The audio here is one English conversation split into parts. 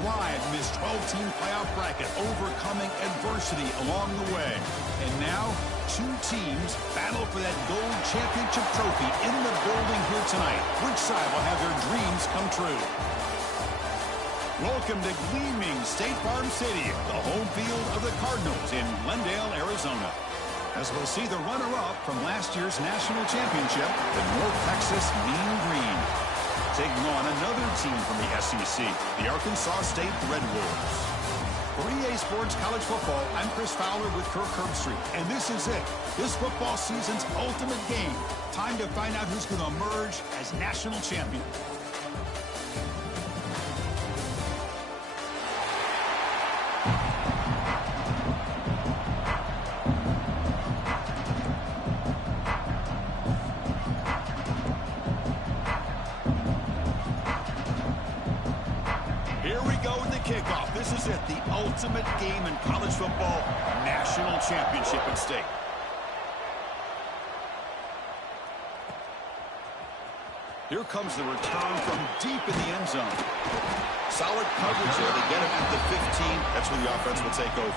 thrive in this 12-team playoff bracket, overcoming adversity along the way. And now, two teams battle for that gold championship trophy in the building here tonight. Which side will have their dreams come true? Welcome to gleaming State Farm City, the home field of the Cardinals in Glendale, Arizona. As we'll see the runner-up from last year's national championship, the North Texas Mean Green, taking on another team from the SEC, the Arkansas State Red Wolves. For EA Sports College Football, I'm Chris Fowler with Kirk Herbstreit, and this is it. This football season's ultimate game. Time to find out who's going to emerge as national champion. Kickoff. This is it, the ultimate game in college football, national championship at stake. Here comes the return from deep in the end zone. Solid coverage there to get him at the 15. That's where the offense will take over.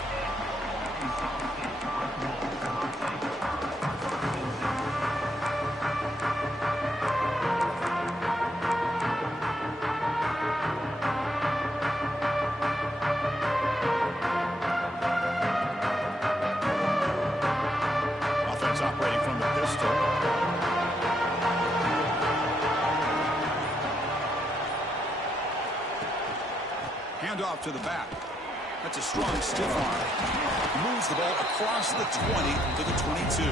Off to the back. That's a strong stiff arm. Moves the ball across the 20 to the 22.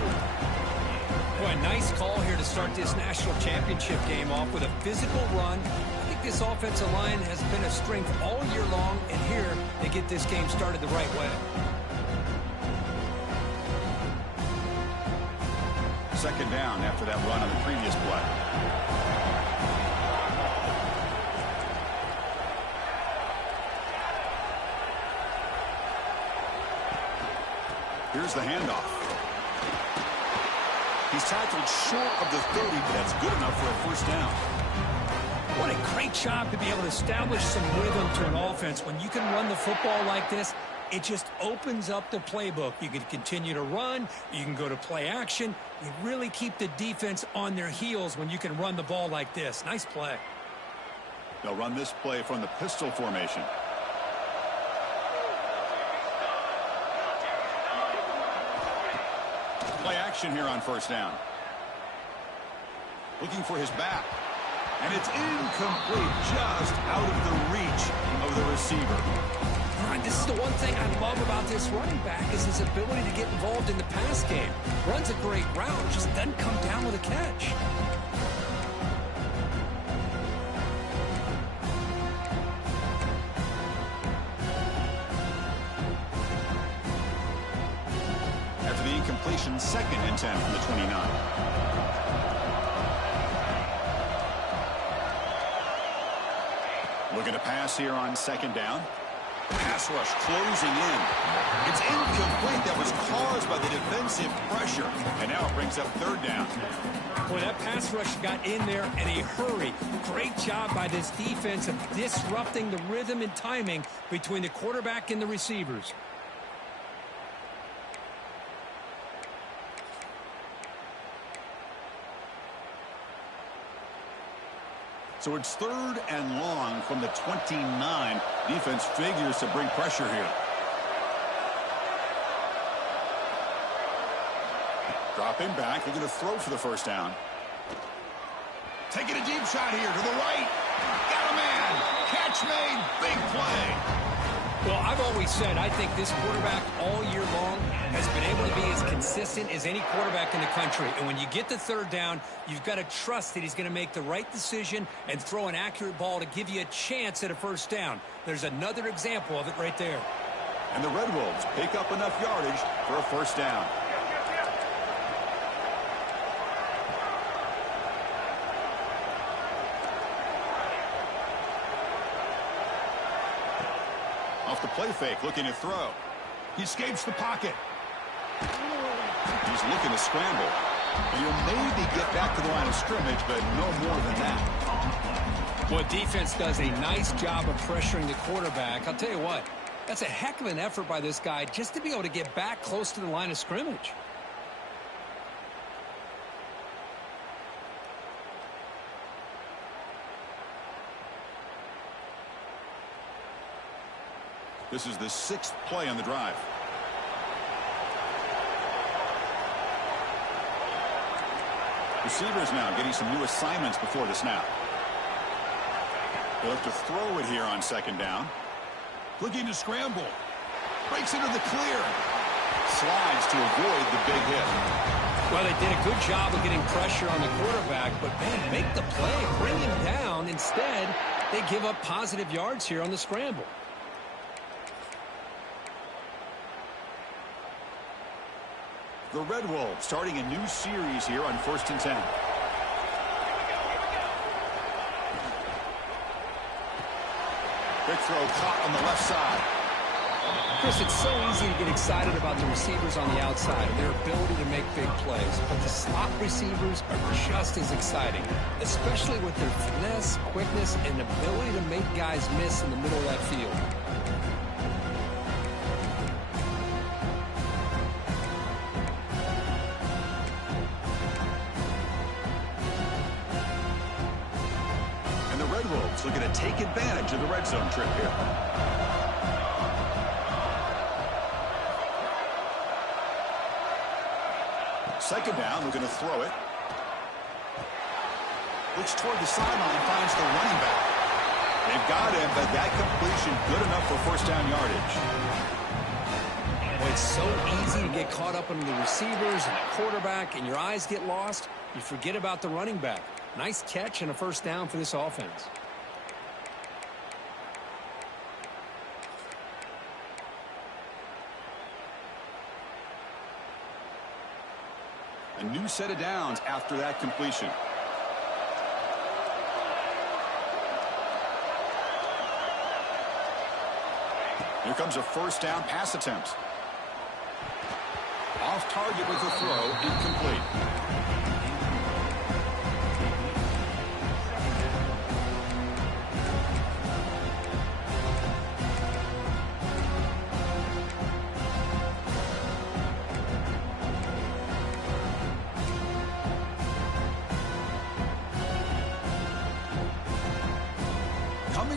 Boy, nice call here to start this national championship game off with a physical run. I think this offensive line has been a strength all year long, and here they get this game started the right way. Second down after that run on the previous play. Here's the handoff. He's tackled short of the 30, but that's good enough for a first down. What a great job to be able to establish some rhythm to an offense. When you can run the football like this, it just opens up the playbook. You can continue to run. You can go to play action. You really keep the defense on their heels when you can run the ball like this. Nice play. They'll run this play from the pistol formation. Play action here on first down. Looking for his back. And it's incomplete, just out of the reach of the receiver. All right, this is the one thing I love about this running back is his ability to get involved in the pass game. Runs a great route, just doesn't come down with a catch. Completion, 2nd and 10 from the 29. Looking to pass here on 2nd down. Pass rush closing in. It's incomplete. That was caused by the defensive pressure. And now it brings up 3rd down. Boy, that pass rush got in there in a hurry. Great job by this defense of disrupting the rhythm and timing between the quarterback and the receivers. So it's 3rd and long from the 29. Defense figures to bring pressure here. Dropping back. They're going to throw for the first down. Taking a deep shot here to the right. Got a man. Catch made. Big play. Well, I've always said I think this quarterback all year long has been able to be as consistent as any quarterback in the country. And when you get the 3rd down, you've got to trust that he's going to make the right decision and throw an accurate ball to give you a chance at a first down. There's another example of it right there. And the Red Wolves pick up enough yardage for a first down. Off the play fake, looking to throw. He escapes the pocket. He's looking to scramble. He'll maybe get back to the line of scrimmage, but no more than that. Well, defense does a nice job of pressuring the quarterback. I'll tell you what, that's a heck of an effort by this guy just to be able to get back close to the line of scrimmage. This is the 6th play on the drive. Receivers now getting some new assignments before the snap. They'll have to throw it here on 2nd down. Looking to scramble. Breaks into the clear. Slides to avoid the big hit. Well, they did a good job of getting pressure on the quarterback, but, man, make the play, bring him down. Instead, they give up positive yards here on the scramble. The Red Wolves starting a new series here on 1st and 10. Big throw caught on the left side. Chris, it's so easy to get excited about the receivers on the outside and their ability to make big plays. But the slot receivers are just as exciting, especially with their finesse, quickness, and ability to make guys miss in the middle of that field. Looking to take advantage of the red zone trip here. Second down, looking to throw it. Looks toward the sideline, finds the running back. They've got him, but that completion good enough for 1st down yardage. Well, it's so easy to get caught up in the receivers and the quarterback, and your eyes get lost. You forget about the running back. Nice catch and a 1st down for this offense. A new set of downs after that completion. Here comes a 1st down pass attempt. Off target with the throw, incomplete.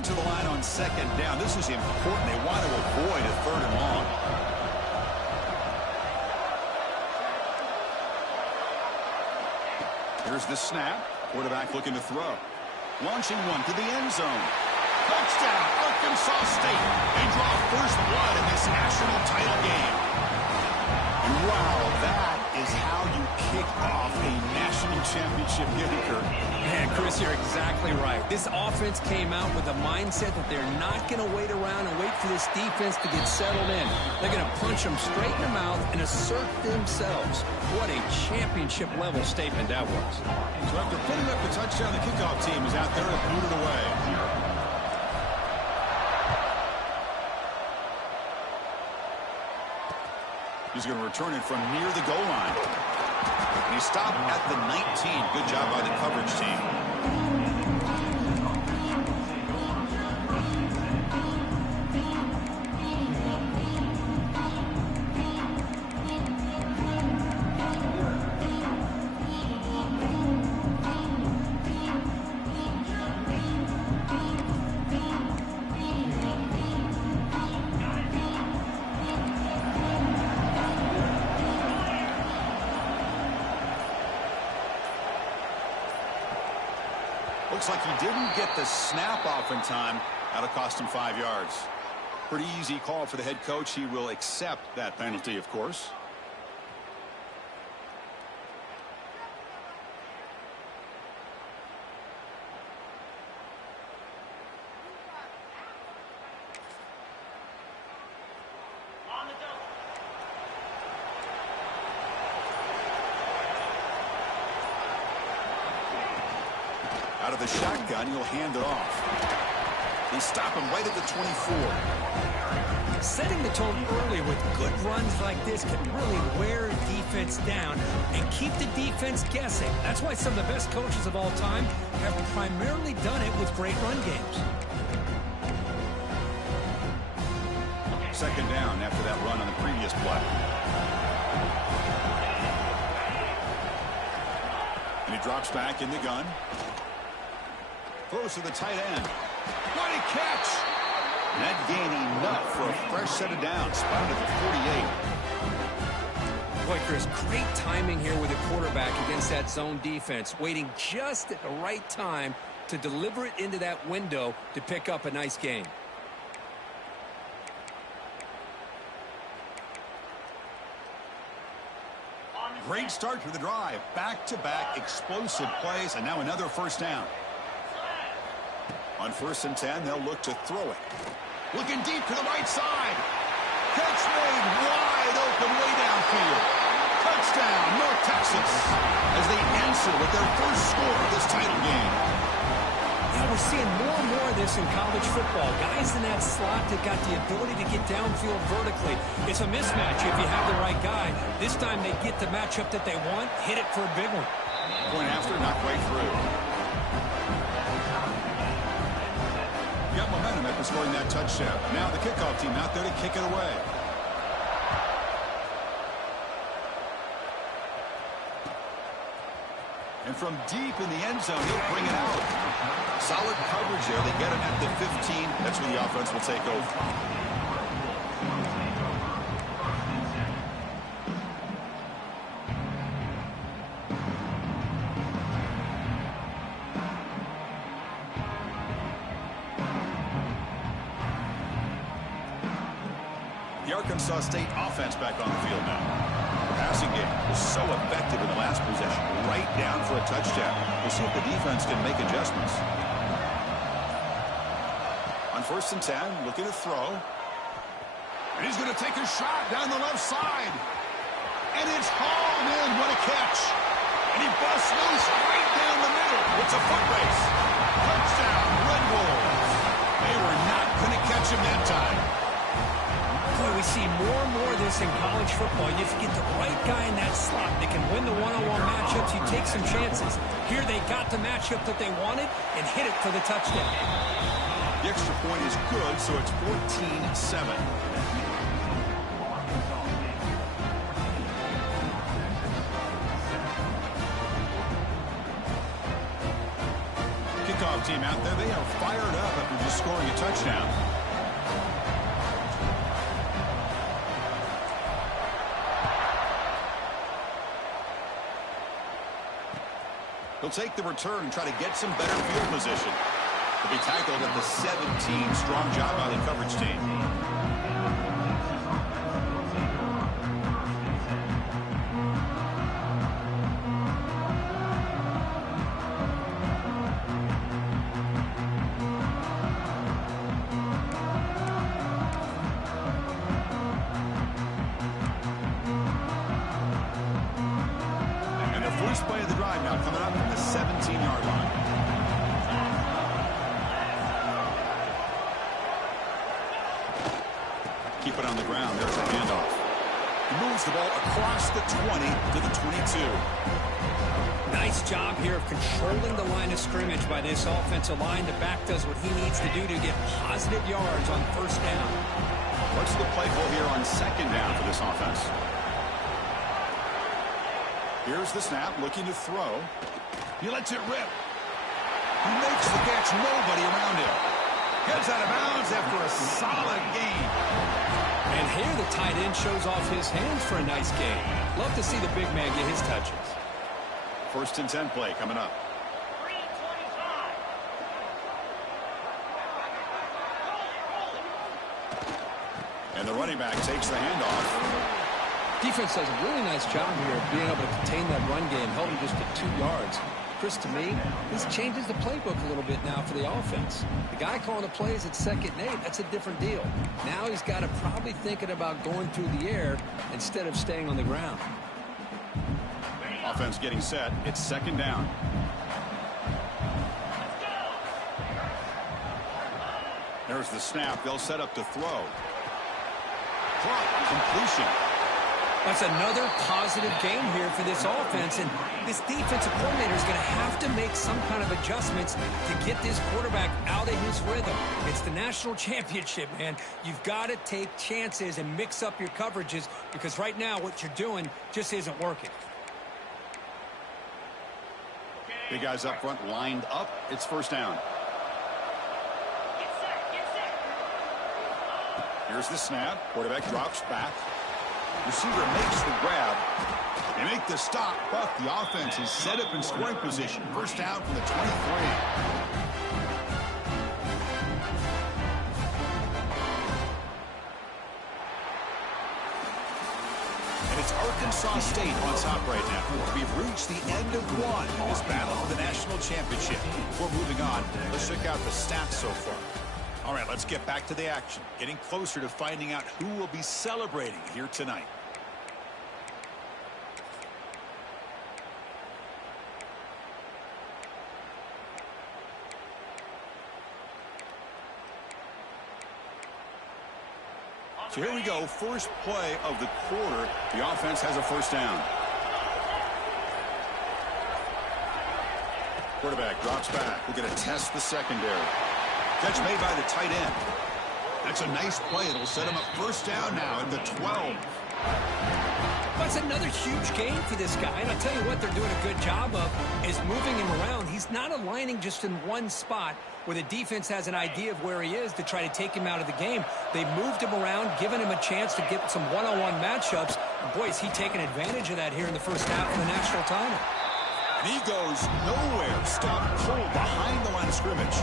To the line on 2nd down. This is important. They want to avoid a 3rd and long. Here's the snap. Quarterback looking to throw. Launching one to the end zone. Touchdown, Arkansas State. They draw first blood in this national title game. And wow, that is how you kick off a national championship game, Kurt. Man, Chris, you're exactly right. This offense came out with a mindset that they're not going to wait around and wait for this defense to get settled in. They're going to punch them straight in the mouth and assert themselves. What a championship-level statement that was. So after putting up the touchdown, the kickoff team is out there to boot it away. He's going to return it from near the goal line. And he stopped at the 19. Good job by the coverage team. Looks like he didn't get the snap off in time. That'll cost him 5 yards. Pretty easy call for the head coach. He will accept that penalty, of course. Out of the shotgun, he'll hand it off. They stop him right at the 24. Setting the tone early with good runs like this can really wear defense down and keep the defense guessing. That's why some of the best coaches of all time have primarily done it with great run games. Second down after that run on the previous play. And he drops back in the gun. Throws to the tight end. What a catch! That gain enough for a fresh set of downs. Spotted at the 48. Boy, Chris, great timing here with the quarterback against that zone defense. Waiting just at the right time to deliver it into that window to pick up a nice gain. Great start to the drive. Back-to-back explosive plays, and now another first down. On 1st and 10, they'll look to throw it. Looking deep to the right side. Catch made wide open way downfield. Touchdown, North Texas, as they answer with their first score of this title game. Yeah, we're seeing more and more of this in college football. Guys in that slot that got the ability to get downfield vertically. It's a mismatch if you have the right guy. This time they get the matchup that they want, hit it for a big one. Point after, not quite through. Got momentum after scoring that touchdown. Now the kickoff team out there to kick it away. And from deep in the end zone, he'll bring it out. Solid coverage there. They get him at the 15. That's where the offense will take over. The Arkansas State offense back on the field now. The passing game was so effective in the last possession, right down for a touchdown. We'll see if the defense can make adjustments. On 1st and 10, looking to throw. And he's going to take a shot down the left side. And it's hauled in. What a catch. And he busts loose right down the middle. It's a foot race. Touchdown, Red Wolves. They were not going to catch him that time. Boy, we see more and more of this in college football. If you get the right guy in that slot that can win the one-on-one matchups, you take some chances. Here they got the matchup that they wanted and hit it for the touchdown. The extra point is good, so it's 14-7. Kickoff team out there, they are fired up after just scoring a touchdown. He'll take the return and try to get some better field position. He'll be tackled at the 17. Strong job by the coverage team. First play of the drive now coming up from the 17-yard line. Keep it on the ground. There's a handoff. He moves the ball across the 20 to the 22. Nice job here of controlling the line of scrimmage by this offensive line. The back does what he needs to do to get positive yards on 1st down. What's the play call here on 2nd down for this offense? Here's the snap, looking to throw. He lets it rip. He makes the catch, nobody around him. Gets out of bounds after a solid gain. And here the tight end shows off his hands for a nice gain. Love to see the big man get his touches. 1st and 10 play coming up. And the running back takes the handoff. Defense does a really nice job here of being able to contain that run game, held him just to 2 yards. Chris, to me, this changes the playbook a little bit now for the offense. The guy calling the plays at 2nd and 8, that's a different deal. Now he's got to probably thinking about going through the air instead of staying on the ground. Offense getting set. It's 2nd down. There's the snap. They'll set up to throw. caught. Completion. That's another positive game here for this offense, and this defensive coordinator is going to have to make some kind of adjustments to get this quarterback out of his rhythm. It's the national championship, man. You've got to take chances and mix up your coverages because right now what you're doing just isn't working. Big guys up front lined up. It's first down. Here's the snap. Quarterback drops back. Receiver makes the grab. They make the stop, but the offense is set up in scoring position. First down from the 23. And it's Arkansas State on top right now. We've reached the end of one in this battle for the national championship. Before moving on, let's check out the stats so far. All right, let's get back to the action. Getting closer to finding out who will be celebrating here tonight. So here we go, first play of the quarter. The offense has a first down. Quarterback drops back. We're going to test the secondary. Catch made by the tight end. That's a nice play. It'll set him up first down now at the 12. That's another huge game for this guy, and I'll tell you what they're doing a good job of is moving him around. He's not aligning just in one spot where the defense has an idea of where he is to try to take him out of the game. They moved him around, given him a chance to get some one-on-one matchups. And boy, is he taking advantage of that here in the first half of the national title. And he goes nowhere. Stop cold behind the line of scrimmage.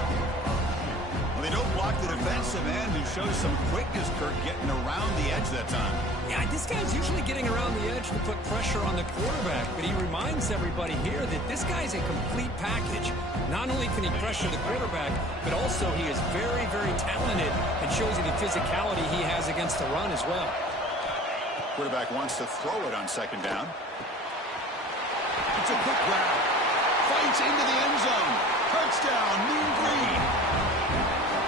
Well, they don't block the defensive end, who shows some quickness, Kirk, getting around the edge that time. Yeah, this guy's usually getting around the edge to put pressure on the quarterback, but he reminds everybody here that this guy's a complete package. Not only can he pressure the quarterback, but also he is very, very talented and shows you the physicality he has against the run as well. Quarterback wants to throw it on second down. It's a quick grab. Fights into the end zone. Touchdown, Mean Green.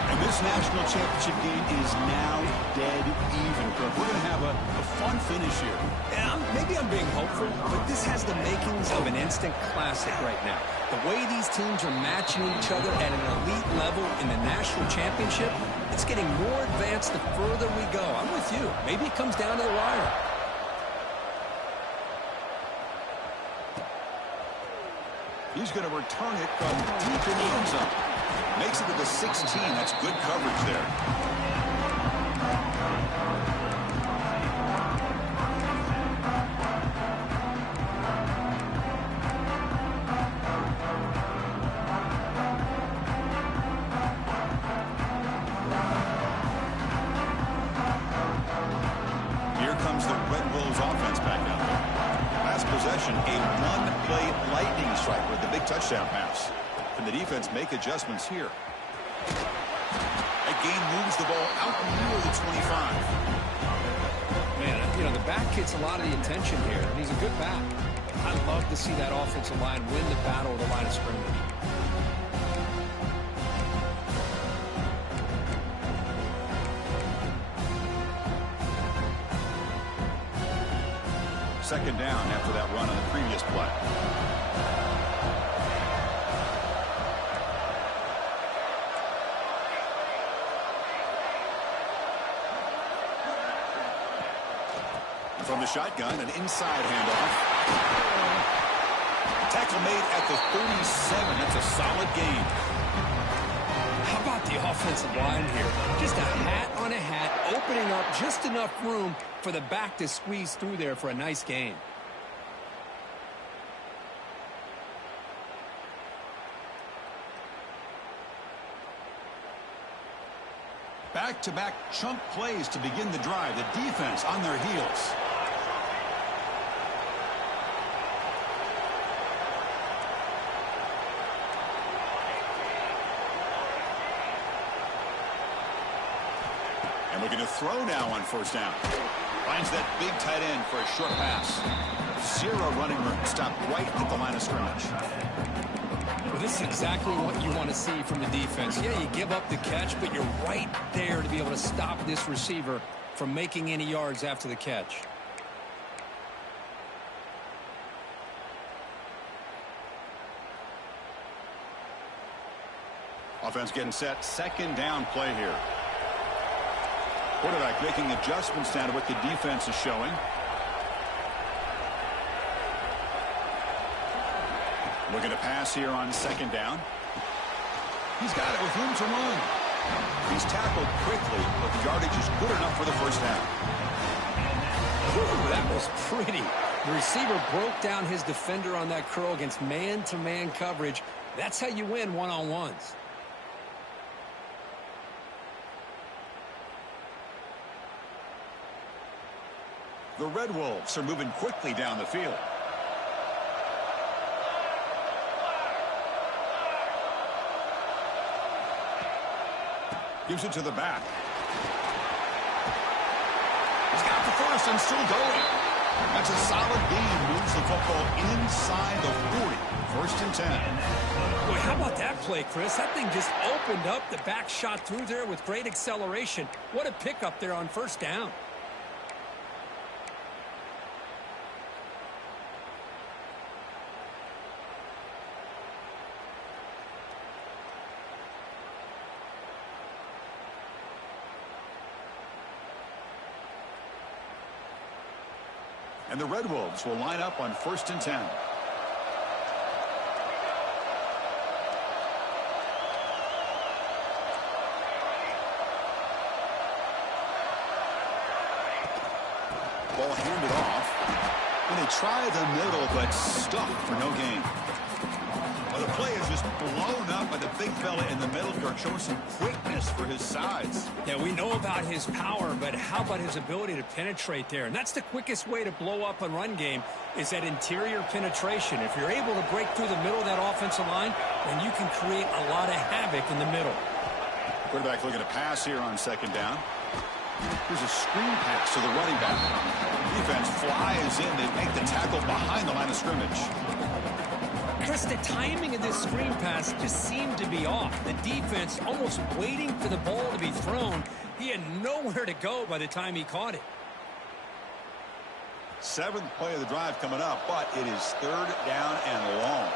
And this national championship game is now dead even, Kirk. We're going to have a fun finish here. Yeah, maybe I'm being hopeful, but this has the makings of an instant classic right now. The way these teams are matching each other at an elite level in the national championship, it's getting more advanced the further we go. I'm with you. Maybe it comes down to the wire. He's going to return it from deep in the end zone. Makes it to the 16. That's good coverage there. Here comes the Red Bulls offense back out there. Last possession, a one-play lightning strike with the big touchdown pass. Can the defense make adjustments here? That game moves the ball out near the 25. Man, you know, the back gets a lot of the attention here, and he's a good back. I love to see that offensive line win the battle of the line of scrimmage. Second down after that run on the previous play. From the shotgun, an inside handoff. Tackle made at the 37. That's a solid gain. How about the offensive line here? Just a hat on a hat, opening up just enough room for the back to squeeze through there for a nice gain. Back-to-back chunk plays to begin the drive. The defense on their heels. And looking to throw now on first down. Finds that big tight end for a short pass. Zero running room. Stopped right at the line of scrimmage. Well, this is exactly what you want to see from the defense. Yeah, you give up the catch, but you're right there to be able to stop this receiver from making any yards after the catch. Offense getting set. Second down play here. Quarterback making adjustments down to what the defense is showing. Looking to pass here on second down. He's got it with room to run. He's tackled quickly, but the yardage is good enough for the first down. Whew, that was pretty. The receiver broke down his defender on that curl against man-to-man coverage. That's how you win one-on-ones. The Red Wolves are moving quickly down the field. Gives it to the back. He's got the first and still going. That's a solid gain. Moves the football inside the 40. First and 10. Boy, how about that play, Chris? That thing just opened up. The back shot through there with great acceleration. What a pickup there on first down. And the Red Wolves will line up on first and 10. Ball handed off. And they try the middle, but stuffed for no gain. Well, the play is just blown up by the big fella in the middle, Kirk, showing some quickness for his size. Yeah, we know about his power, but how about his ability to penetrate there? And that's the quickest way to blow up a run game is that interior penetration. If you're able to break through the middle of that offensive line, then you can create a lot of havoc in the middle. Quarterback looking to pass here on second down. Here's a screen pass to the running back. Defense flies in. They make the tackle behind the line of scrimmage. Chris, the timing of this screen pass just seemed to be off. The defense almost waiting for the ball to be thrown. He had nowhere to go by the time he caught it. Seventh play of the drive coming up, but it is third down and long.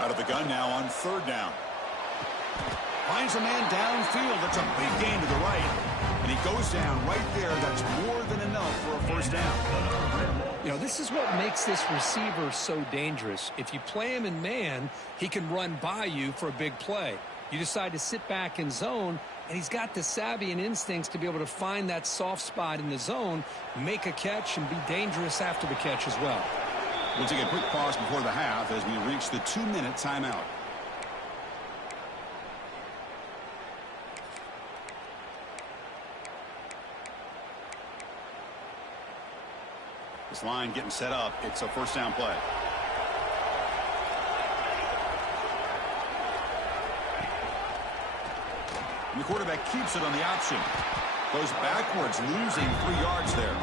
Out of the gun now on third down. Finds a man downfield. That's a big gain to the right. And he goes down right there. That's more than enough for a first down. You know, this is what makes this receiver so dangerous. If you play him in man, he can run by you for a big play. You decide to sit back in zone, and he's got the savvy and instincts to be able to find that soft spot in the zone, make a catch, and be dangerous after the catch as well. We'll take a quick pause before the half as we reach the 2-minute timeout. This line getting set up. It's a first down play. And the quarterback keeps it on the option. Goes backwards, losing 3 yards there.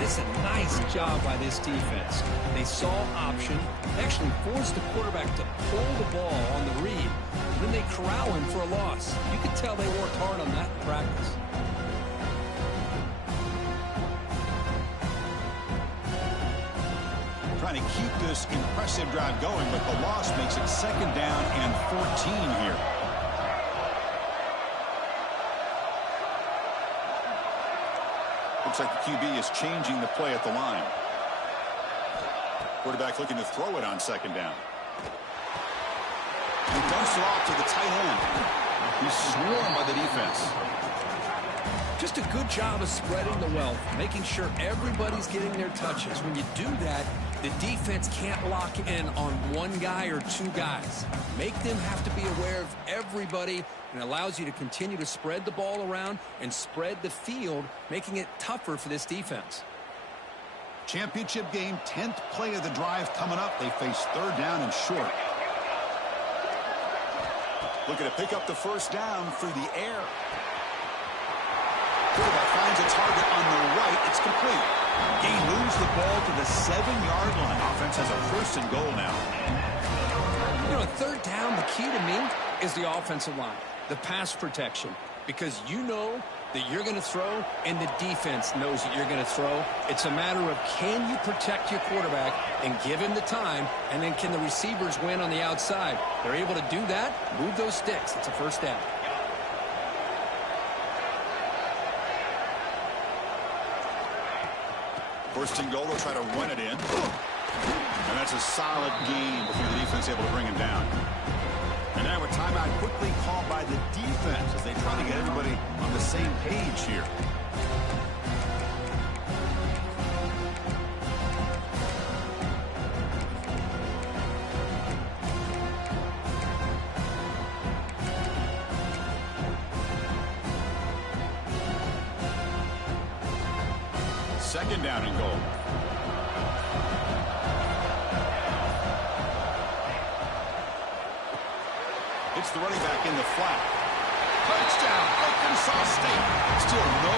It's a nice job by this defense. They saw option, actually forced the quarterback to pull the ball on the read, and then they corral him for a loss. You could tell they worked hard on that in practice. Trying to keep this impressive drive going, but the loss makes it second down and 14 here. Looks like the QB is changing the play at the line. Quarterback looking to throw it on second down. He dumps it off to the tight end. He's swarmed by the defense. Just a good job of spreading the wealth, making sure everybody's getting their touches. When you do that, the defense can't lock in on one guy or two guys. Make them have to be aware of everybody, and allows you to continue to spread the ball around and spread the field, making it tougher for this defense. Championship game, 10th play of the drive coming up. They face third down and short. Looking to pick up the first down through the air. Quarterback finds a target on the right. It's complete. Gain the ball to the 7-yard line. Offense has a 1st and goal now. You know, 3rd down, the key to me is the offensive line, the pass protection, because you know that you're going to throw and the defense knows that you're going to throw. It's a matter of can you protect your quarterback and give him the time, and then can the receivers win on the outside? They're able to do that, move those sticks. It's a 1st down. First and goal, they'll try to run it in. And that's a solid gain before the defense able to bring him down. And now a timeout quickly called by the defense as they try to get everybody on the same page here. Second down and goal. It's the running back in the flat. Touchdown, Arkansas State. Still no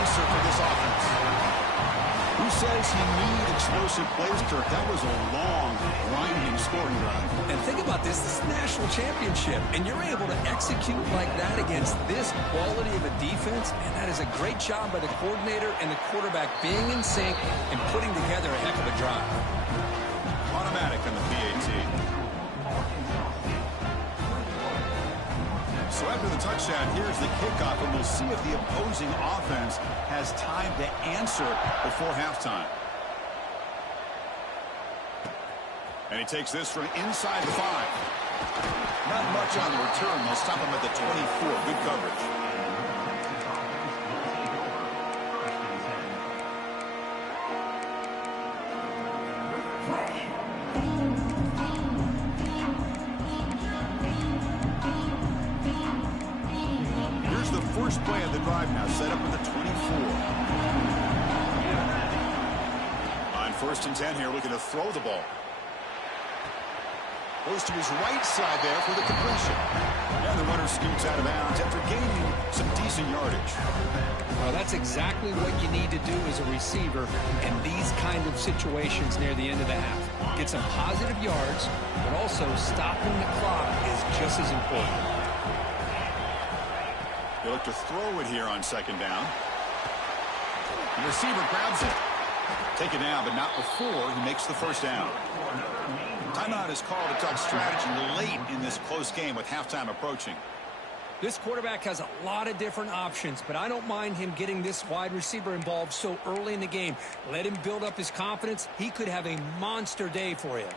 answer for this offense. Who says you need explosive plays, Kirk? That was a long, grinding scoring drive. And think about this. This is a national championship, and you're able to execute like that against this quality of a defense, and that is a great job by the coordinator and the quarterback being in sync and putting together a heck of a drive. Automatic on the PAT. So after the touchdown, here's the kickoff, and we'll see if the opposing offense has time to answer before halftime. And he takes this from inside the 5. Not much on the return. They'll stop him at the 24. Good coverage. First play of the drive now, set up at the 24. On 1st and 10 here, looking to throw the ball. Goes to his right side there for the completion. And the runner scoots out of bounds after gaining some decent yardage. Well, that's exactly what you need to do as a receiver in these kind of situations near the end of the half. Get some positive yards, but also stopping the clock is just as important. They look to throw it here on 2nd down. The receiver grabs it. Take it down, but not before he makes the 1st down. Timeout is called to talk strategy late in this close game with halftime approaching. This quarterback has a lot of different options, but I don't mind him getting this wide receiver involved so early in the game. Let him build up his confidence. He could have a monster day for you.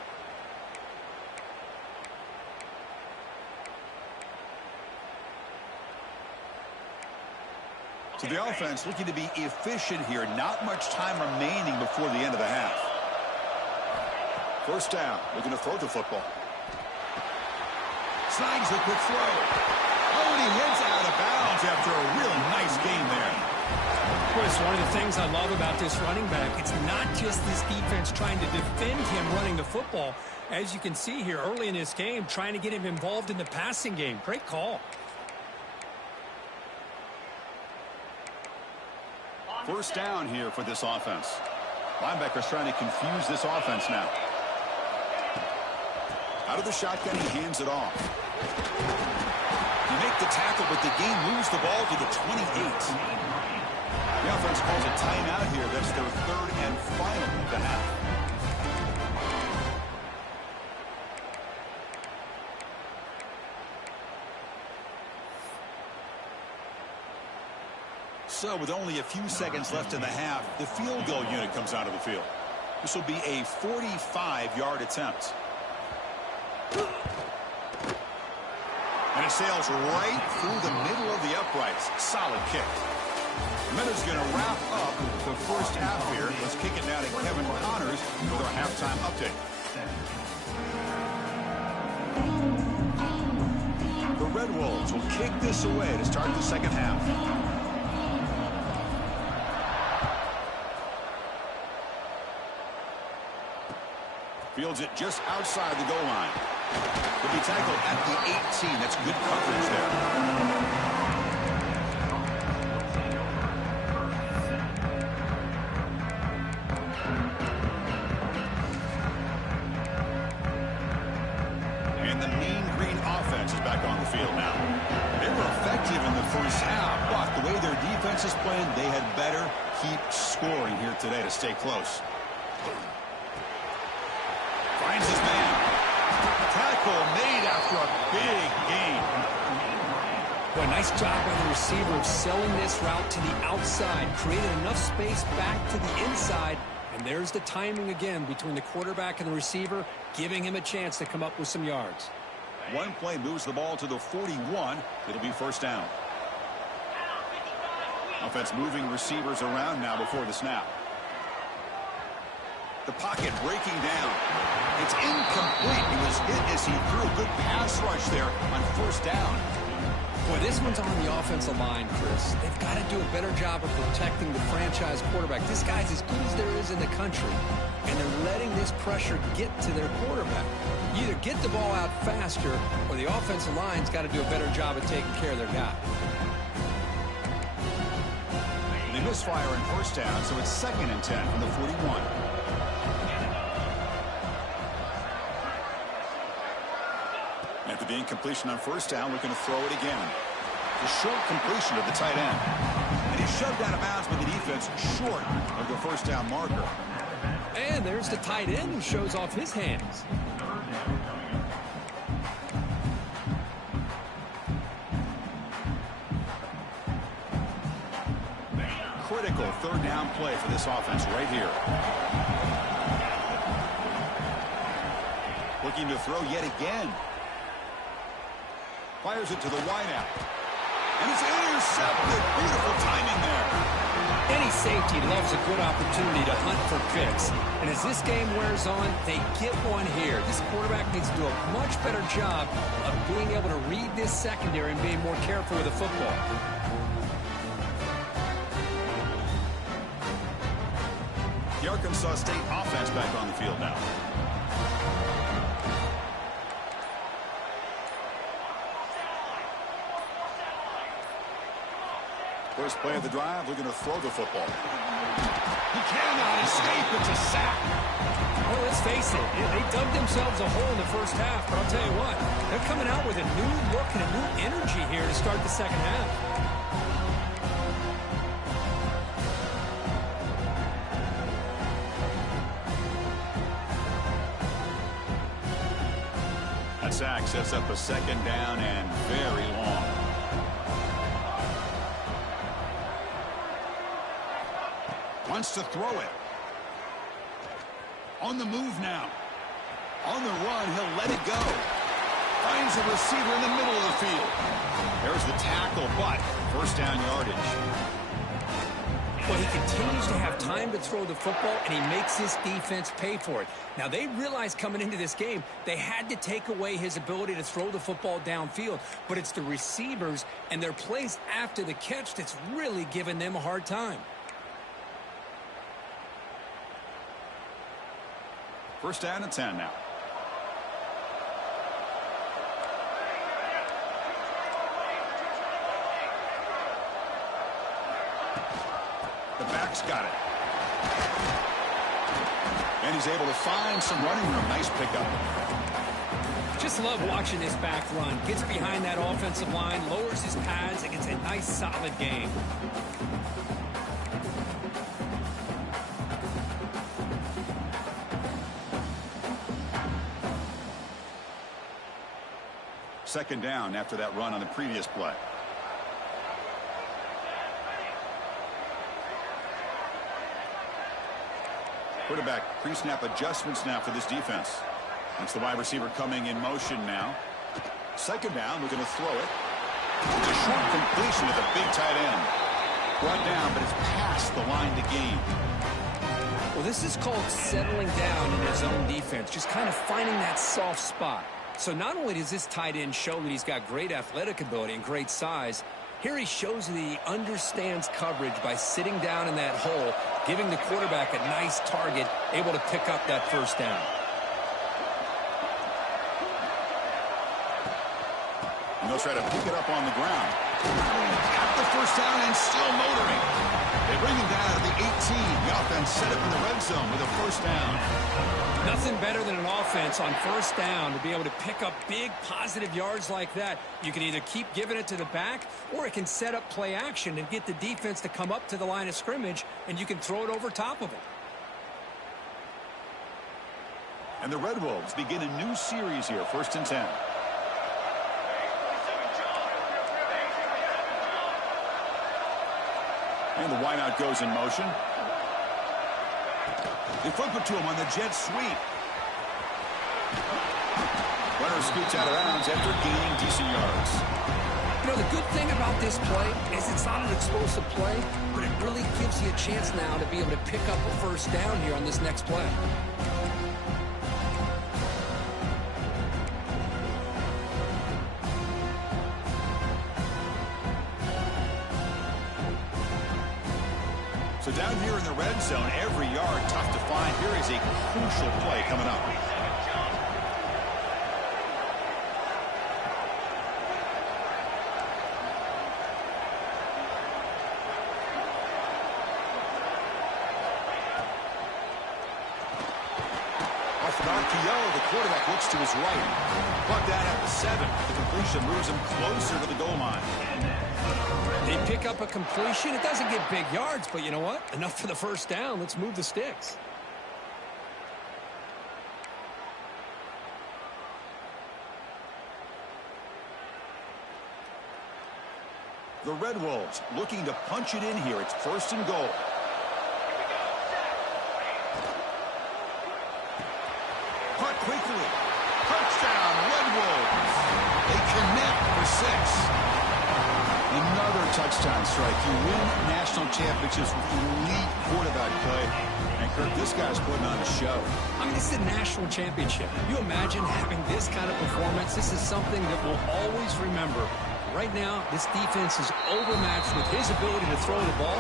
So the offense looking to be efficient here. Not much time remaining before the end of the half. 1st down. Looking to throw the football. Snags the quick throw. Oh, and he heads out of bounds after a real nice game there. Chris, one of the things I love about this running back, it's not just this defense trying to defend him running the football. As you can see here early in this game, trying to get him involved in the passing game. Great call. 1st down here for this offense. Linebackers trying to confuse this offense now. Out of the shotgun, he hands it off. They make the tackle, but the game moves the ball to the 28. The offense calls a timeout here. That's their 3rd and final of the half. So with only a few seconds left in the half, the field goal unit comes out of the field. This will be a 45-yard attempt. And it sails right through the middle of the uprights. Solid kick. Miller's going to wrap up the 1st half here. Let's kick it now to Kevin Connors with our halftime update. The Red Wolves will kick this away to start the 2nd half. Fields it just outside the goal line. Will be tackled at the 18. That's good coverage there. first half, but the way their defense is playing, they had better keep scoring here today to stay close. Finds his man. Tackle made after a big gain. Well, nice job by the receiver of selling this route to the outside, creating enough space back to the inside. And there's the timing again between the quarterback and the receiver, giving him a chance to come up with some yards. One play moves the ball to the 41. It'll be first down. Offense moving receivers around now before the snap. The pocket breaking down. It's incomplete. He was hit as he threw a good pass rush there on first down. Boy, this one's on the offensive line, Chris. They've got to do a better job of protecting the franchise quarterback. This guy's as good as there is in the country, and they're letting this pressure get to their quarterback. You either get the ball out faster, or the offensive line's got to do a better job of taking care of their guy. They misfire in first down, so it's 2nd and 10 from the 41. After the incompletion on first down, we're going to throw it again. The short completion of the tight end. And he's shoved out of bounds by the defense short of the first down marker. And there's the tight end who shows off his hands. Critical third down play for this offense right here. Looking to throw yet again. Fires it to the wideout. And it's intercepted. Beautiful timing there. Any safety loves a good opportunity to hunt for picks. And as this game wears on, they get one here. This quarterback needs to do a much better job of being able to read this secondary and being more careful with the football. The Arkansas State offense back on the field now. First play of the drive, looking to throw the football. He cannot escape. It's a sack. Well, let's face it, they dug themselves a hole in the first half, but I'll tell you what, they're coming out with a new look and a new energy here to start the second half. That sack sets up a second down and very long. Wants to throw it. On the move now. On the run, he'll let it go. Finds a receiver in the middle of the field. There's the tackle, but first down yardage. Well, he continues to have time to throw the football, and he makes his defense pay for it. Now, they realized coming into this game, they had to take away his ability to throw the football downfield. But it's the receivers and their plays after the catch that's really giving them a hard time. First down and 10 now. The back's got it. And he's able to find some running room. Nice pickup. Just love watching this back run. Gets behind that offensive line, lowers his pads, and gets a nice solid gain. Second down after that run on the previous play. Quarterback pre-snap adjustments now for this defense. That's the wide receiver coming in motion now. Second down, looking to throw it. It's a short completion with a big tight end. Brought down, but it's past the line to gain. Well, this is called settling down in his own defense, just kind of finding that soft spot. So not only does this tight end show that he's got great athletic ability and great size, here he shows that he understands coverage by sitting down in that hole, giving the quarterback a nice target, able to pick up that first down. And they'll try to pick it up on the ground. Got the first down and still motoring. They bring him down to the 18. The offense and set up in the red zone with a first down. Nothing better than an offense on first down to be able to pick up big positive yards like that. You can either keep giving it to the back, or it can set up play action and get the defense to come up to the line of scrimmage, and you can throw it over top of them. And the Red Wolves begin a new series here, 1st and 10. And the wideout goes in motion. They flip it to him on the jet sweep. Runner scoots out of bounds after gaining decent yards. You know, the good thing about this play is it's not an explosive play, but it really gives you a chance now to be able to pick up a first down here on this next play. So down here in the red zone, every yard tough to find. Here is a crucial play coming up. Off an RPO, the quarterback looks to his right. Brought down at the 7. The completion moves him closer to the goal line. They pick up a completion. It doesn't get big yards, but you know what? Enough for the first down. Let's move the sticks. The Red Wolves looking to punch it in here. It's 1st and goal. Caught quickly. Touchdown, Red Wolves. They connect for 6. Another touchdown strike. You win national championships with elite quarterback play. And, Kirk, this guy's putting on a show. I mean, this is a national championship. You imagine having this kind of performance? This is something that we'll always remember. Right now, this defense is overmatched with his ability to throw the ball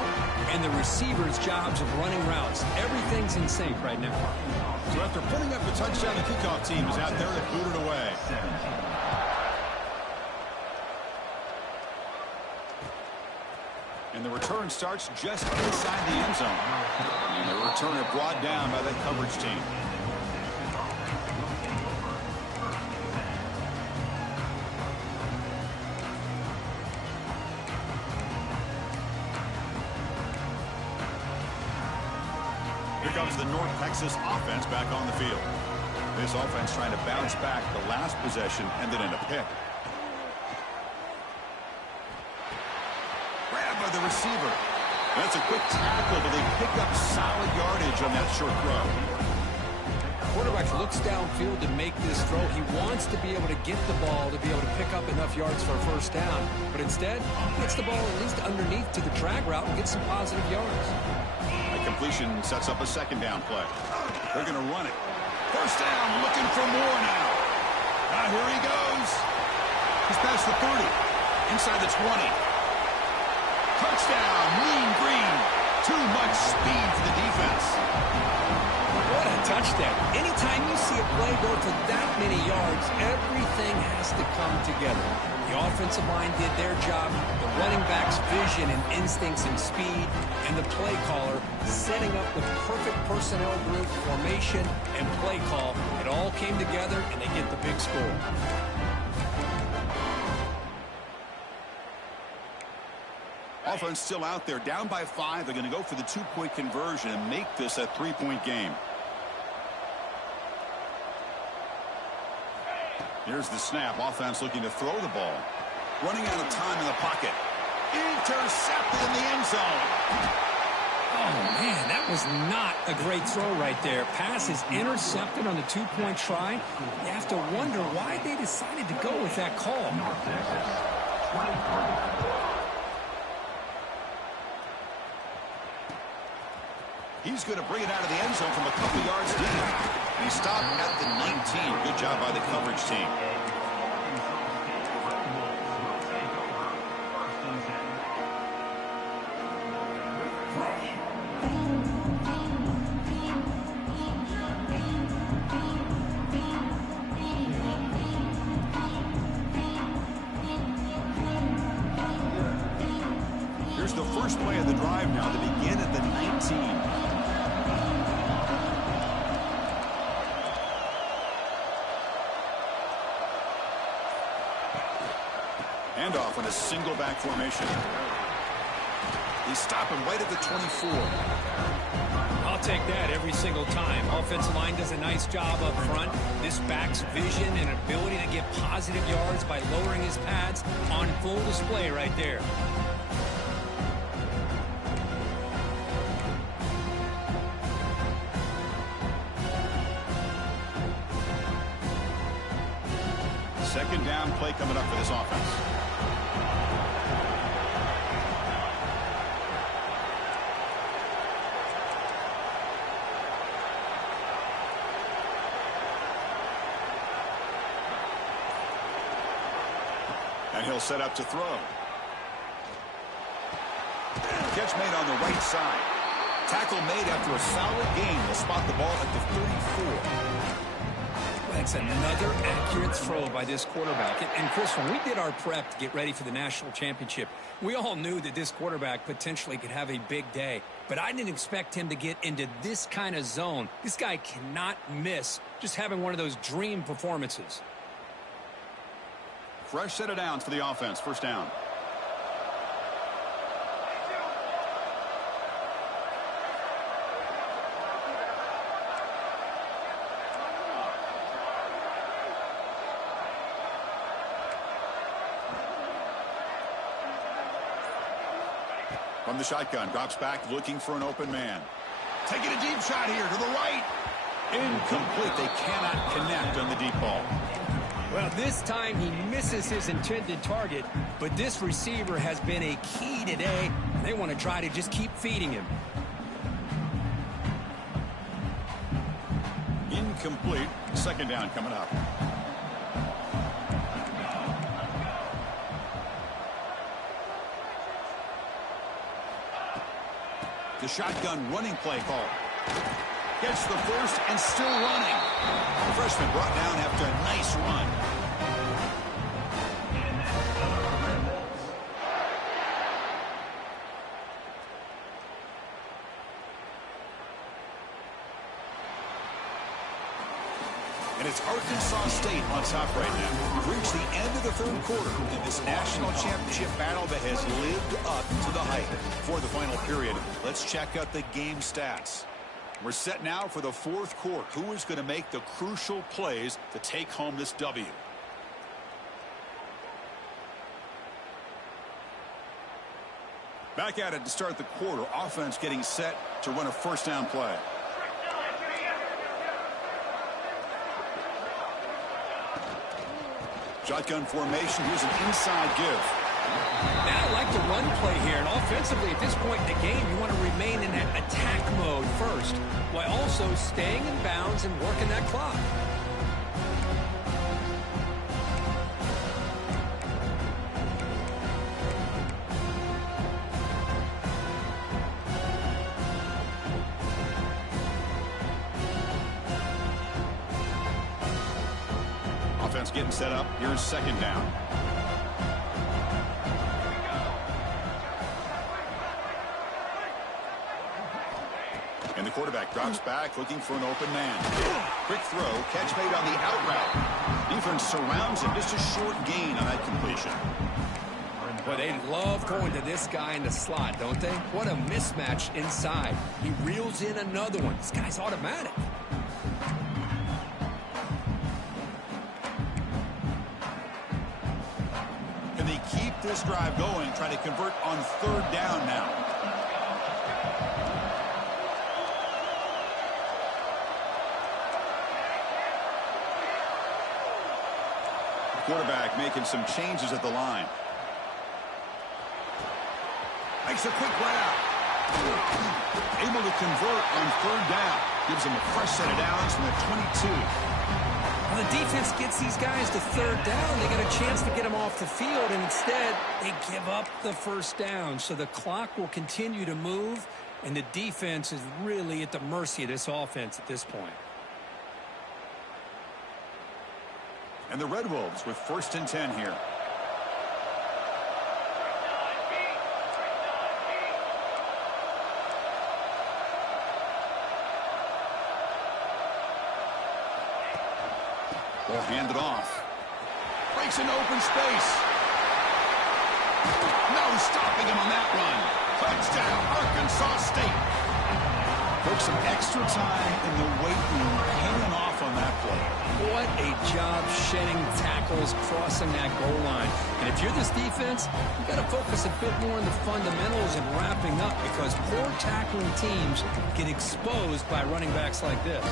and the receivers' jobs of running routes. Everything's in sync right now. So after putting up the touchdown, the kickoff team is out there to boot it away. And the return starts just inside the end zone. And the return is brought down by that coverage team. Here comes the North Texas offense back on the field. This offense trying to bounce back. The last possession ended in a pick. By the receiver. That's a quick tackle, but they pick up solid yardage on that short throw. Quarterback looks downfield to make this throw. He wants to be able to get the ball to be able to pick up enough yards for a first down, but instead he gets the ball at least underneath to the drag route and gets some positive yards. A completion sets up a 2nd down play. They're going to run it. First down, looking for more now. Here he goes. He's past the 30, inside the 20. Touchdown, Mean Green. Too much speed for the defense. What a touchdown. Anytime you see a play go for that many yards, everything has to come together. The offensive line did their job, the running back's vision and instincts and speed, and the play caller setting up the perfect personnel group, formation, and play call. It all came together, and they get the big score. Offense still out there, down by 5. They're going to go for the 2-point conversion and make this a 3-point game. Here's the snap. Offense looking to throw the ball. Running out of time in the pocket. Intercepted in the end zone. Oh, man, that was not a great throw right there. Pass is intercepted on the 2-point try. You have to wonder why they decided to go with that call. He's going to bring it out of the end zone from a couple yards deep. And he stopped at the 19. Good job by the coverage team. Here's the first play of the drive now. They begin at the 19. And off in a single back formation. They stop him right at the 24. I'll take that every single time. Offensive line does a nice job up front. This back's vision and ability to get positive yards by lowering his pads on full display right there. Second down play coming up for this offense. And he'll set up to throw. Catch made on the right side. Tackle made after a solid gain. He'll spot the ball at the 34. That's another accurate throw by this quarterback. And Chris, when we did our prep to get ready for the national championship, we all knew that this quarterback potentially could have a big day. But I didn't expect him to get into this kind of zone. This guy cannot miss just having one of those dream performances. Fresh set of downs for the offense. First down. From the shotgun, drops back, looking for an open man. Taking a deep shot here to the right. Incomplete. They cannot connect on the deep ball. Well, this time he misses his intended target, but this receiver has been a key today. They want to try to just keep feeding him. Incomplete. Second down coming up. The shotgun running play call. Gets the first and still running. The freshman brought down after a nice run. And it's Arkansas State on top right now. We've reached the end of the third quarter in this national championship battle that has lived up to the hype. For the final period, let's check out the game stats. We're set now for the fourth quarter. Who is going to make the crucial plays to take home this W? Back at it to start the quarter. Offense getting set to run a first down play. Shotgun formation. Here's an inside give. Now I like the run play here. And offensively, at this point in the game, you want to remain in that attack mode first, while also staying in bounds and working that clock. Offense getting set up. Here's second down. And the quarterback drops back, looking for an open man. Quick throw, catch made on the out route. Defense surrounds him, just a short gain on that completion. Well, they love going to this guy in the slot, don't they? What a mismatch inside. He reels in another one. This guy's automatic. Can they keep this drive going, try to convert on third down now? Quarterback making some changes at the line. Makes a quick grab. Able to convert on third down. Gives him a fresh set of downs from the 22. Well, the defense gets these guys to third down. They got a chance to get them off the field, and instead they give up the first down. So the clock will continue to move, and the defense is really at the mercy of this offense at this point. And the Red Wolves with 1st and 10 here. They'll hand it off. Breaks into open space. No stopping him on that run. Touchdown, Arkansas State. Took some extra time in the weight room hanging off on that play. What a job shedding tackles, crossing that goal line. And if you're this defense, you've got to focus a bit more on the fundamentals and wrapping up, because poor tackling teams get exposed by running backs like this.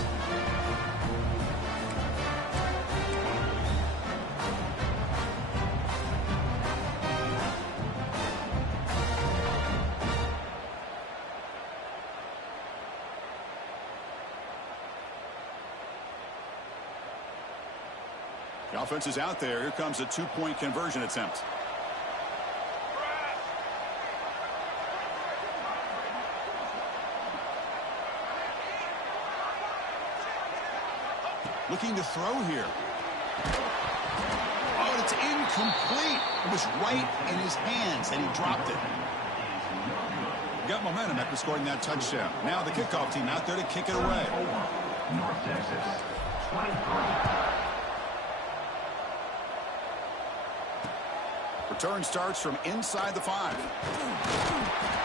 The offense is out there. Here comes a two-point conversion attempt. Looking to throw here. Oh, and it's incomplete. It was right in his hands, and he dropped it. Got momentum after scoring that touchdown. Now the kickoff team out there to kick it away. North Texas, 23. Return starts from inside the 5.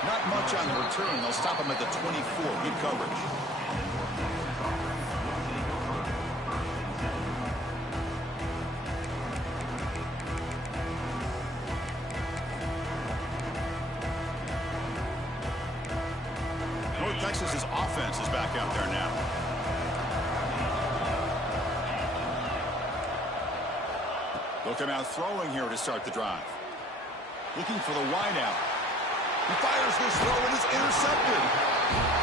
Not much on the return. They'll stop him at the 24. Good coverage. North Texas's offense is back out there now. They'll come out throwing here to start the drive. Looking for the wideout. He fires this throw and is intercepted.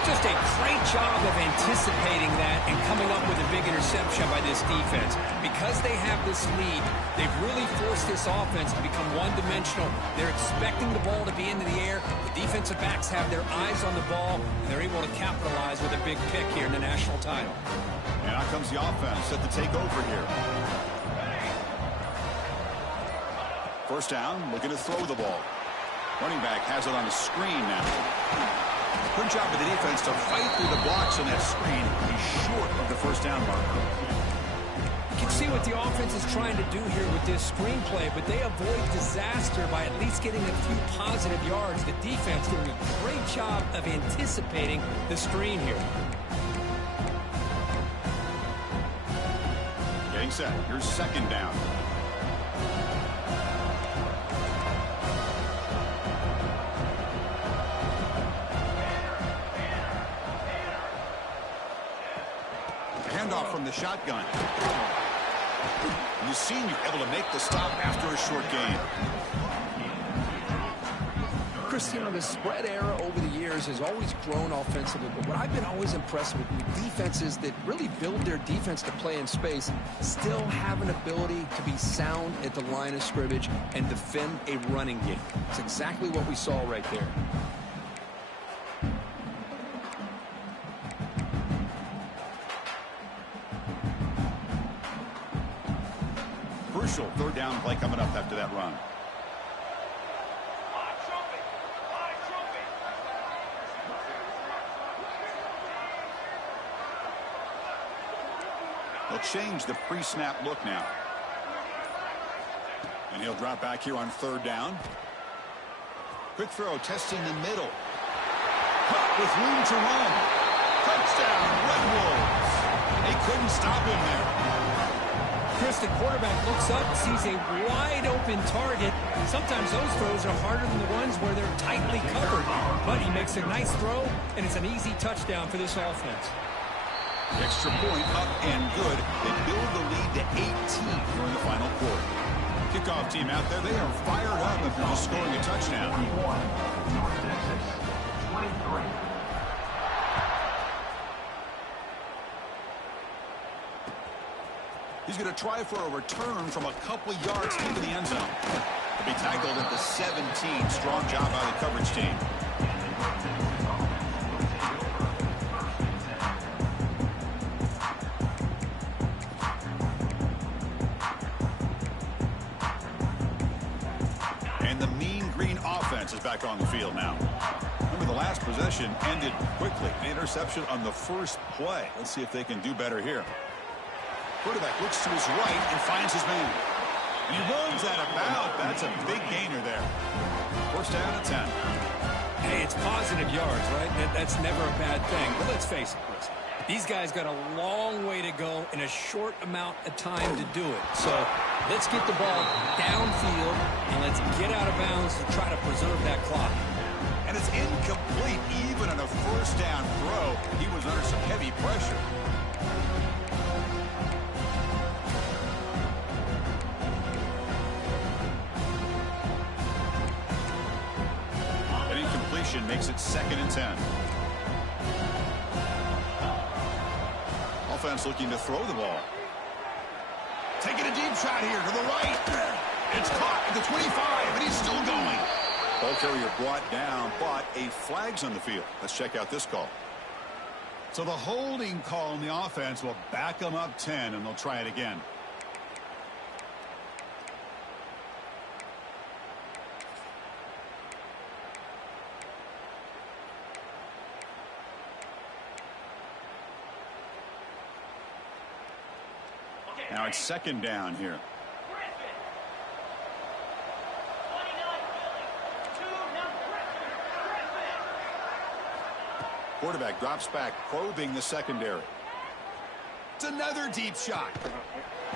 Just a great job of anticipating that and coming up with a big interception by this defense. Because they have this lead, they've really forced this offense to become one-dimensional. They're expecting the ball to be into the air. The defensive backs have their eyes on the ball, and they're able to capitalize with a big pick here in the national title. And out comes the offense set to take over here. First down, looking to throw the ball. Running back has it on a screen now. Good job of the defense to fight through the blocks on that screen. He's short of the first down mark. You can see what the offense is trying to do here with this screenplay, but they avoid disaster by at least getting a few positive yards. The defense doing a great job of anticipating the screen here. Getting set. Here's second down. Handoff from the shotgun. The senior able to make the stop after a short gain. Chris, you know, the spread era over the years has always grown offensively, but what I've been always impressed with defenses that really build their defense to play in space still have an ability to be sound at the line of scrimmage and defend a running game. It's exactly what we saw right there. Crucial third down play coming up after that run. They'll change the pre-snap look now. And he'll drop back here on third down. Quick throw, testing the middle. Caught with room to run. Touchdown, Red Wolves. They couldn't stop him there. Chris, the quarterback looks up, sees a wide-open target. Sometimes those throws are harder than the ones where they're tightly covered. But he makes a nice throw, and it's an easy touchdown for this offense. Extra point up and good. They build the lead to 18 during the final quarter. Kickoff team out there, they are fired up after just scoring a touchdown. 21, North Texas, 23. He's going to try for a return from a couple yards into the end zone. He'll be tackled at the 17. Strong job by the coverage team. And the mean green offense is back on the field now. Remember, the last possession ended quickly. An interception on the first play. Let's see if they can do better here. Quarterback looks to his right and finds his man. And he runs out of bounds. That's a big gainer there. First down at 10. Hey, it's positive yards, right? That's never a bad thing. But let's face it, Chris. These guys got a long way to go in a short amount of time to do it. So let's get the ball downfield and let's get out of bounds to try to preserve that clock. And it's incomplete even on a first down throw. He was under some heavy pressure. An incompletion makes it 2nd and 10. Offense looking to throw the ball. Taking a deep shot here to the right. It's caught at the 25, and he's still going. Ball carrier brought down, but a flag's on the field. Let's check out this call. So the holding call on the offense will back them up 10, and they'll try it again. Now it's 2nd down here. Quarterback drops back, probing the secondary. It's another deep shot.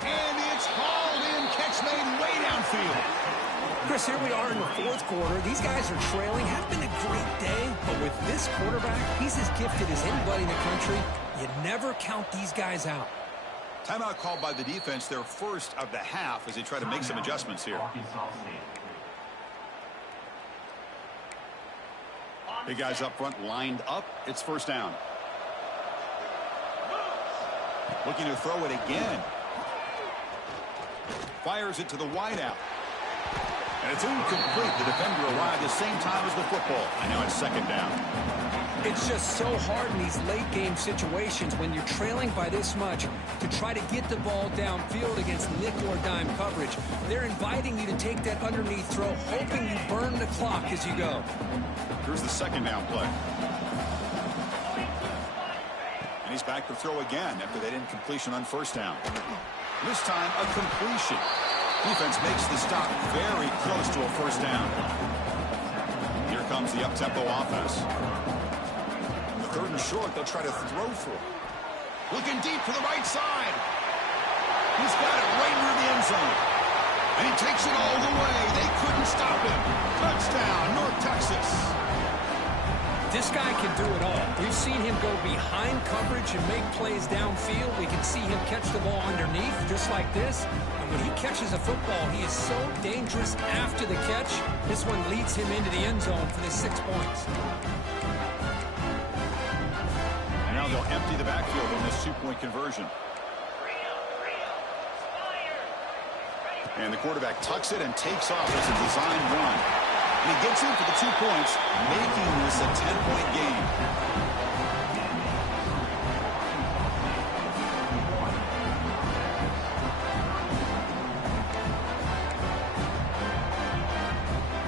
And it's hauled in. Catch made way downfield. Chris, here we are in the 4th quarter. These guys are trailing. Have been a great day. But with this quarterback, he's as gifted as anybody in the country. You never count these guys out. Timeout called by the defense, their first of the half, as they try to make some adjustments here. Big guys up front lined up. It's first down. Looking to throw it again. Fires it to the wideout. And it's incomplete. The defender arrived the same time as the football. And now it's 2nd down. It's just so hard in these late game situations when you're trailing by this much to try to get the ball downfield against nickel or dime coverage. They're inviting you to take that underneath throw, hoping you burn the clock as you go. Here's the 2nd down play. And he's back to throw again after that incompletion on first down. This time a completion. Defense makes the stop very close to a first down. Here comes the up-tempo offense. 3rd and short, they'll try to throw for it. Looking deep to the right side. He's got it right near the end zone. And he takes it all the way. They couldn't stop him. Touchdown, North Texas. This guy can do it all. We've seen him go behind coverage and make plays downfield. We can see him catch the ball underneath, just like this. And when he catches a football, he is so dangerous after the catch. This one leads him into the end zone for the 6 points. Now they'll empty the backfield on this 2-point conversion. And the quarterback tucks it and takes off. It's a design run. And he gets in for the 2 points, making this a 10-point game.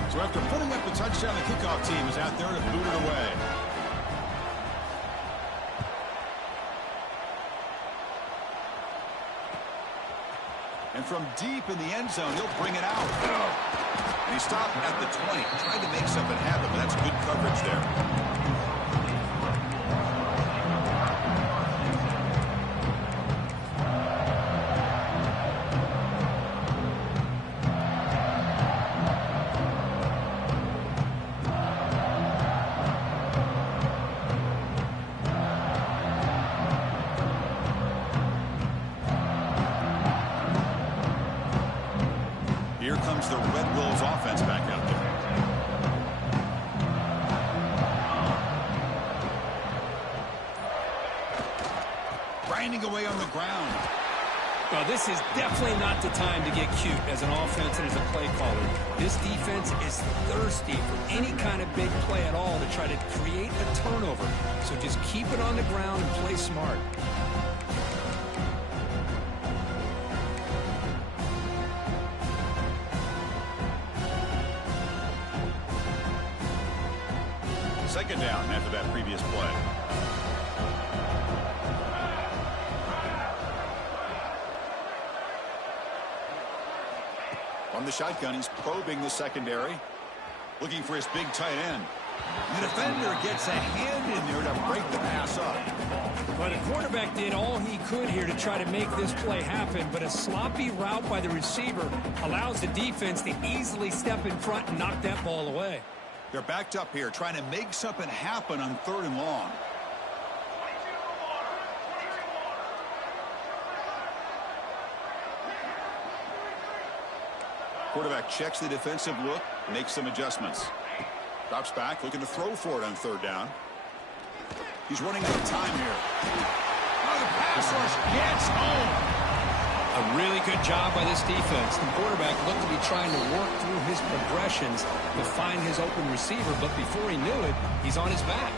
So after putting up the touchdown, the kickoff team is out there to boot it away. And from deep in the end zone, he'll bring it out. And he stopped at the 20, trying to make something happen, but that's good coverage there. Here comes the Red Wolves offense back out there. Grinding away on the ground. Well, this is definitely not the time to get cute as an offense and as a play caller. This defense is thirsty for any kind of big play at all to try to create a turnover. So just keep it on the ground and play smart. Second down after that previous play. From the shotgun, he's probing the secondary. Looking for his big tight end. The defender gets a hand in there to break the pass up. Well, the quarterback did all he could here to try to make this play happen, but a sloppy route by the receiver allows the defense to easily step in front and knock that ball away. They're backed up here trying to make something happen on 3rd and long. Quarterback checks the defensive look, makes some adjustments. Drops back, looking to throw for it on 3rd down. He's running out of time here. Oh, the pass rush gets home. A really good job by this defense. The quarterback looked to be trying to work through his progressions to find his open receiver, but before he knew it, he's on his back.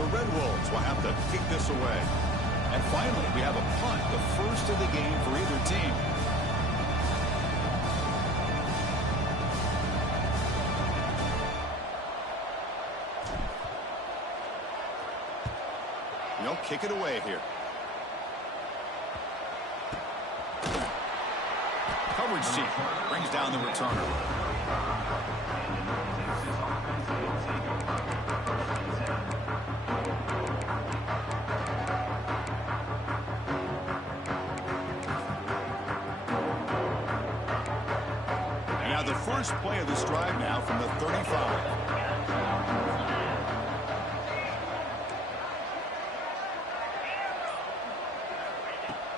The Red Wolves will have to kick this away. And finally, we have a punt, the first of the game for either team. They'll kick it away here. Coverage team brings down the returner. Now the first play of this drive now from the 35.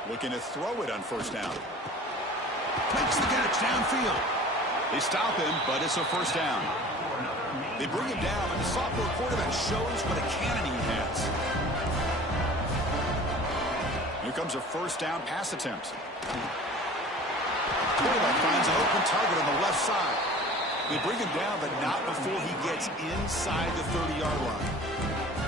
Looking to throw it on 1st down. Makes the catch downfield. They stop him, but it's a 1st down. They bring him down, and the sophomore quarterback shows what a cannon he has. Here comes a 1st down pass attempt. Quarterback finds an open target on the left side. They bring him down, but not before he gets inside the 30-yard line.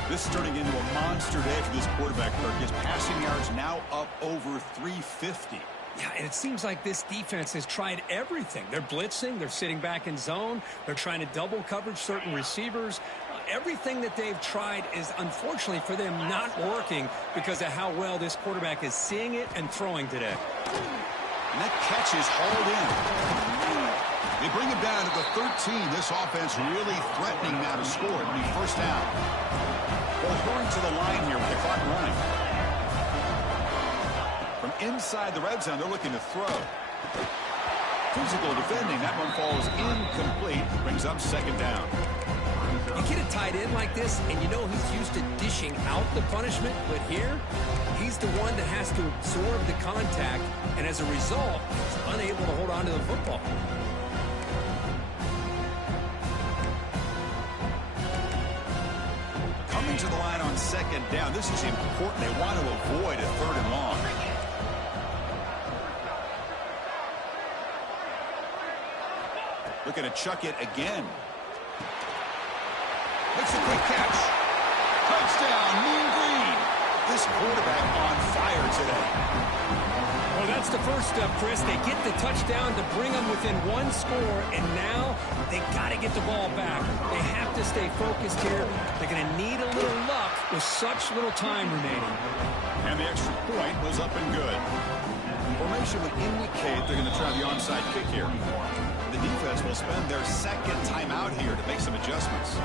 This is turning into a monster day for this quarterback, Kirk. His passing yards now up over 350. Yeah, and it seems like this defense has tried everything. They're blitzing. They're sitting back in zone. They're trying to double coverage certain receivers. Everything that they've tried is, unfortunately for them, not working because of how well this quarterback is seeing it and throwing today. And that catch is hauled in. They bring him down to the 13. This offense really threatening now to score. It'll be 1st down. They'll hurry to the line here with the clock running. From inside the red zone, they're looking to throw. Physical defending. That one falls incomplete. Brings up 2nd down. You get a tight end like this, and you know he's used to dishing out the punishment, but here, he's the one that has to absorb the contact, and as a result, he's unable to hold on to the football. Coming to the line on 2nd down. This is important. They want to avoid a 3rd and long. Looking to chuck it again. Makes a quick catch. Touchdown, Mean Green. This quarterback on fire today. Well, that's the first step, Chris. They get the touchdown to bring them within 1 score, and now they got to get the ball back. They have to stay focused here. They're going to need a little luck with such little time remaining. And the extra point was up and good. Formation would indicate they're going to try the onside kick here. The defense will spend their 2nd timeout here to make some adjustments.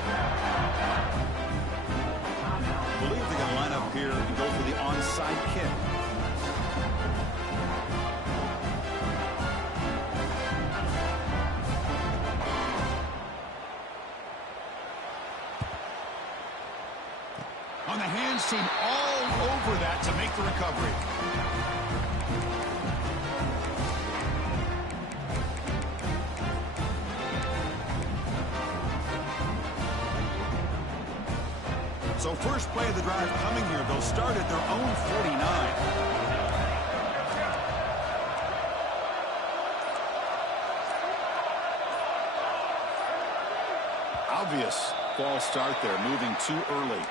I believe they're going to line up here and go for the onside kick. On the hands team all over that to make the recovery. So first play of the drive coming here. They'll start at their own 49. Obvious false start there, moving too early.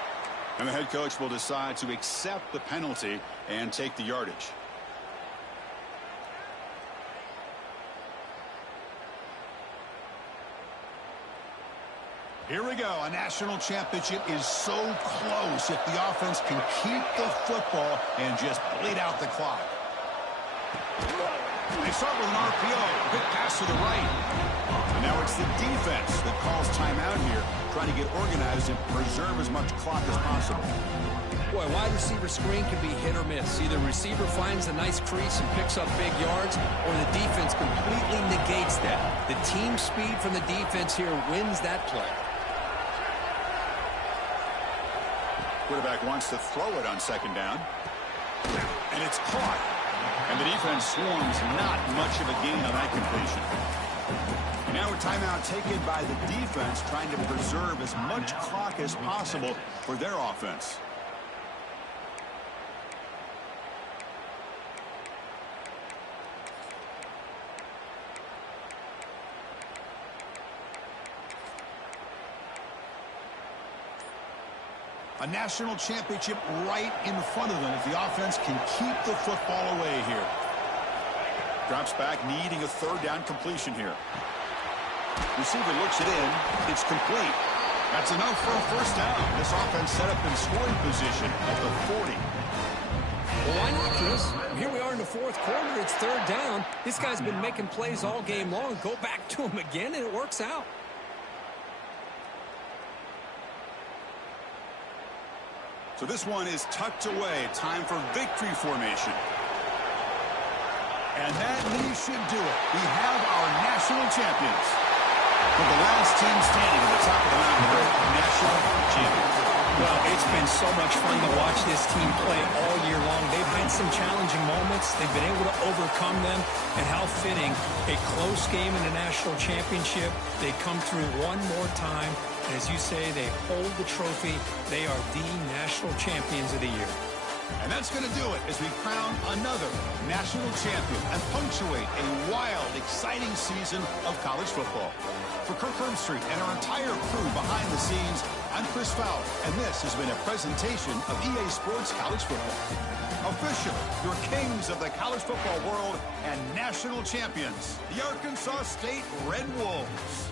And the head coach will decide to accept the penalty and take the yardage. Here we go. A national championship is so close if the offense can keep the football and just bleed out the clock. They start with an RPO. Good pass to the right. And now it's the defense that calls timeout here, trying to get organized and preserve as much clock as possible. Boy, wide receiver screen can be hit or miss. Either receiver finds a nice crease and picks up big yards, or the defense completely negates that. The team speed from the defense here wins that play. Quarterback wants to throw it on second down. And it's caught. And the defense swarms not much of a gain on that completion. Now a timeout taken by the defense, trying to preserve as much clock as possible for their offense. A national championship right in front of them if the offense can keep the football away here. Drops back, needing a third down completion here. Receiver looks it in. It's complete. That's enough for a first down. This offense set up in scoring position at the 40. Well, why not, Chris? Here we are in the fourth quarter. It's third down. This guy's been making plays all game long. Go back to him again, and it works out. So this one is tucked away. Time for victory formation. And that knee should do it. We have our national champions. But the last team standing at the top of the mountain here, national champions. Well, it's been so much fun to watch this team play all year long. They've had some challenging moments. They've been able to overcome them. And how fitting, a close game in the national championship. They come through one more time. And as you say, they hold the trophy. They are the national champions of the year. And that's going to do it as we crown another national champion and punctuate a wild, exciting season of college football. For Kirk Street and our entire crew behind the scenes, I'm Chris Fowler, and this has been a presentation of EA Sports College Football. Officially, your kings of the college football world and national champions, the Arkansas State Red Wolves.